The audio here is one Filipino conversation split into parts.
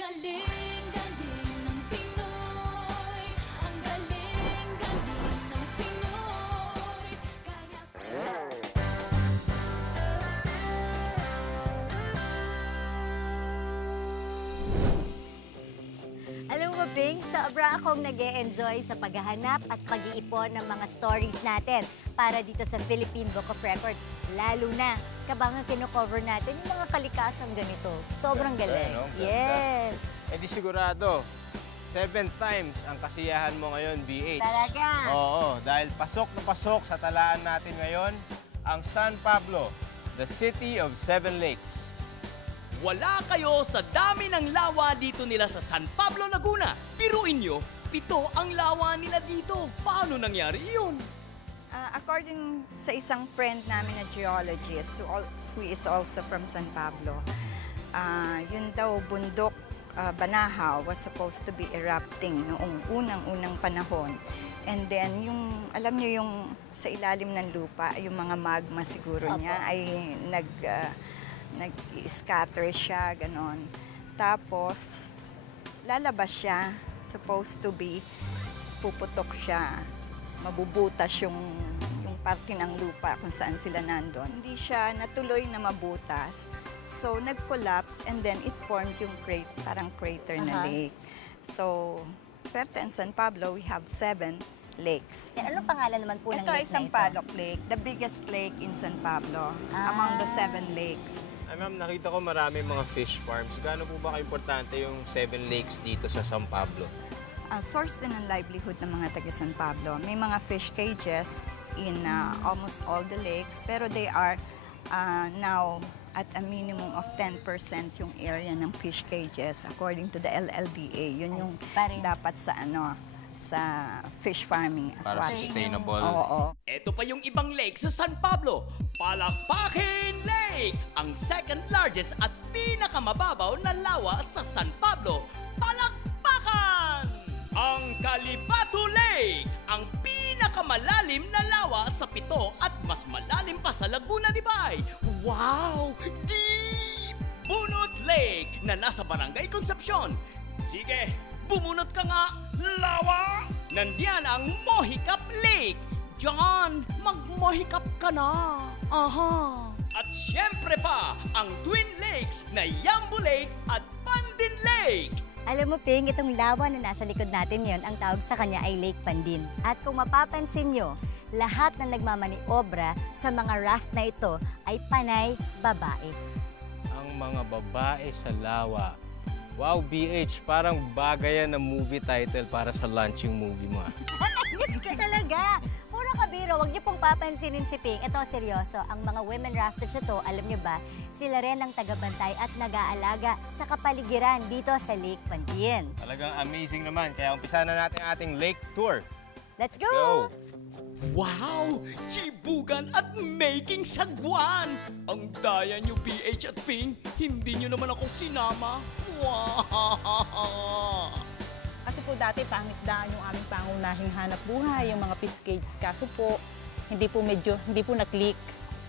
Galing, galing ng Pinoy. Ang galing, galing ng Pinoy. Alam mo, Bing, sobra akong nag-e-enjoy sa paghahanap at pag-iipon ng mga stories natin para dito sa Philippine Book of Records. Lalo na, kabangang kino-cover natin yung mga kalikasang ganito. Sobrang galing. No? Yes. Eh di sigurado, 7 times ang kasiyahan mo ngayon, BH. Talaga? Oo, dahil pasok na pasok sa talaan natin ngayon ang San Pablo, the city of 7 lakes. Wala kayo sa dami ng lawa dito nila sa San Pablo, Laguna. Biruin nyo, 7 ang lawa nila dito. Paano nangyari yun? According sa isang friend namin na geologist who is also from San Pablo, yun daw bundok Banahaw was supposed to be erupting noong unang-unang panahon. And then, alam nyo yung sa ilalim ng lupa, yung mga magma siguro niya ay nag-scatter siya, ganon. Tapos, lalabas siya, supposed to be, puputok siya, mabubutas yung parte ng lupa kung saan sila nandun. Hindi siya natuloy na mabutas, so nag-collapse and then it formed yung parang crater na lake. So, swerte in San Pablo, we have 7 lakes. Anong pangalan naman po ng Ito lake ay Sampaloc Lake, the biggest lake in San Pablo, among the 7 lakes. Ay ma'am, nakita ko marami mga fish farms. Gaano po ba ka-importante yung 7 lakes dito sa San Pablo? Source din ng livelihood ng mga taga San Pablo. May mga fish cages in almost all the lakes, pero they are now at a minimum of 10% yung area ng fish cages according to the LLDA. Yun yung dapat sa fish farming. Para sustainable. Oo. Ito pa yung ibang lake sa San Pablo. Palakpakin Lake! Ang second largest at pinakamababaw na lawa sa San Pablo. Palakpakan! Ang Calipatu Lake! Ang pinakamalalim na lawa sa 7 at mas malalim pa sa Laguna de Bay. Wow! Deep! Bunot Lake na nasa Barangay Concepcion. Sige, bumunot ka nga, lawa! Nandiyan ang Mohicap Lake. Diyan, mag-mohicap ka na. Aha! At syempre pa, ang Twin Lakes na Yambu Lake at Pandin Lake. Alam mo, Ping, itong lawa na nasa likod natin ngayon, ang tawag sa kanya ay Lake Pandin. At kung mapapansin nyo, lahat na nagmamaniobra sa mga raft na ito ay panay babae. Ang mga babae sa lawa. Wow, BH, parang bagay yan na movie title para sa launching movie mo. Yes ka talaga! Puro kabiro, huwag niyo pong papansinin si Ping. Ito, seryoso. Ang mga women rafters ito, alam niyo ba, sila rin ang tagabantay at nag-aalaga sa kapaligiran dito sa Lake Pandin. Talagang amazing naman. Kaya umpisa na natin ating lake tour. Let's go! Wow! Chibugan at making sagwan! Ang daya nyo, BH at Ping, hindi nyo naman ako sinama. Wow! Kasi po dati pangisdaan yung aming pangunahing hanap buhay, yung mga fish cages. Kaso po, hindi po na-click.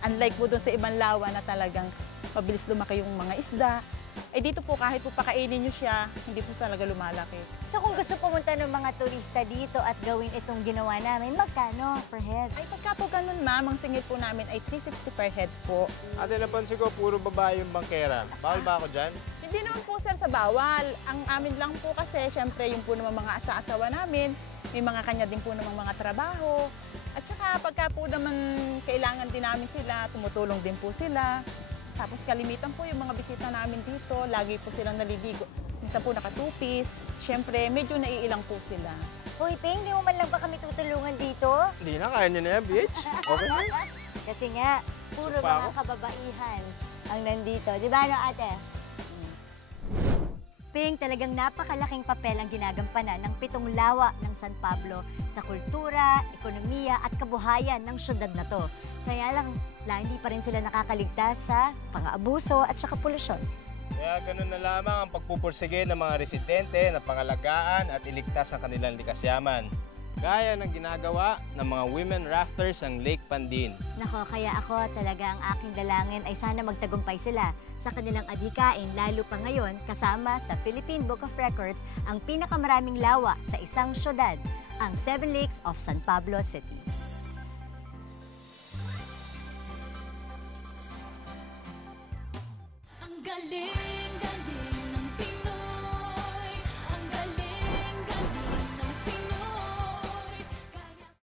Unlike po doon sa ibang lawa na talagang mabilis lumaki yung mga isda. Eh dito po kahit po pakainin nyo siya, hindi po talaga lumalaki. So kung gusto pumunta ng mga turista dito at gawin itong ginawa namin, magkano per head? Ay pagka po ganun ma'am, ang singil po namin ay 360 per head po. Ate, napansin ko, puro babae yung bangkera. Bawal ba ako dyan? Hindi naman po sir sa bawal. Ang amin lang po kasi, syempre yung po naman mga asa-asawa namin, may mga kanya din po namang mga trabaho. At saka pagka po naman kailangan din namin sila, tumutulong din po sila. Tapos kalimitan po yung mga bisita namin dito, lagi po silang naliligo. Minsan po naka-2-piece. Siyempre, medyo naiilang po sila. Hoy, Ping, di mo man lang ba kami tutulungan dito? Hindi na, kaya nyo na yan, BH. Okay na. Kasi nga, puro Supa mga ako. kababaihan ang nandito. Di ba, no, ate? Ping, talagang napakalaking papel ang ginagampanan ng 7 lawa ng San Pablo sa kultura, ekonomiya at kabuhayan ng syudad na to. Kaya lang, hindi pa rin sila nakakaligtas sa pang-aabuso at sa kapolusyon. Kaya ganun na lamang ang pagpupursige ng mga residente na pangalagaan at iligtas ang kanilang likas yaman. Gaya ng ginagawa ng mga women rafters ang Lake Pandin. Nako, kaya ako talaga ang aking dalangin ay sana magtagumpay sila sa kanilang adhikain, lalo pa ngayon kasama sa Philippine Book of Records ang pinakamaraming lawa sa isang syudad, ang Seven Lakes of San Pablo City. Ang galing